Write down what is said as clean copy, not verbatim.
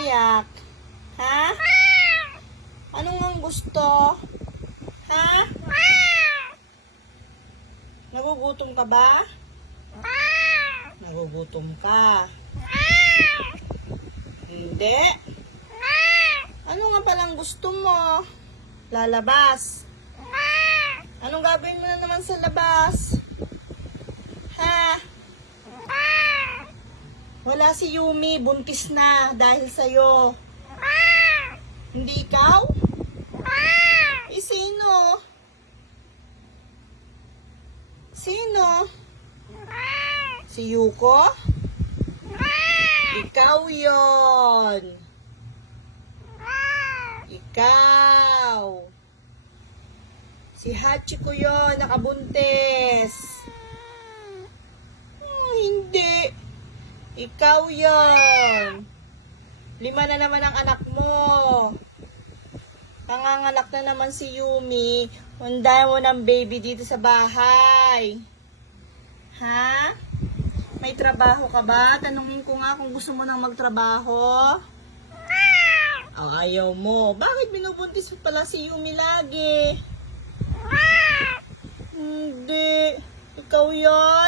umiyak? Ha? Anong ang gusto? Ha? Nagugutom ka ba? Nagugutom ka. Hindi. Ano nga palang gusto mo? Lalabas. Anong gagawin mo na naman sa labas? Ha? Wala si Yumi, buntis na dahil sa'yo. Hindi ikaw? Sino? Sino? Si Yuko? Ikaw yon. Ikaw. Si Hachiko yon, nakabuntis. Hindi. Ikaw yon. 5 na naman ang anak mo. Panganganak na naman si Yumi. Hunday mo ng baby dito sa bahay. Ha? May trabaho ka ba? Tanungin ko nga kung gusto mo nang magtrabaho. Ayaw mo. Bakit binubuntis pala si Yumi lagi? Hindi. Ikaw yan.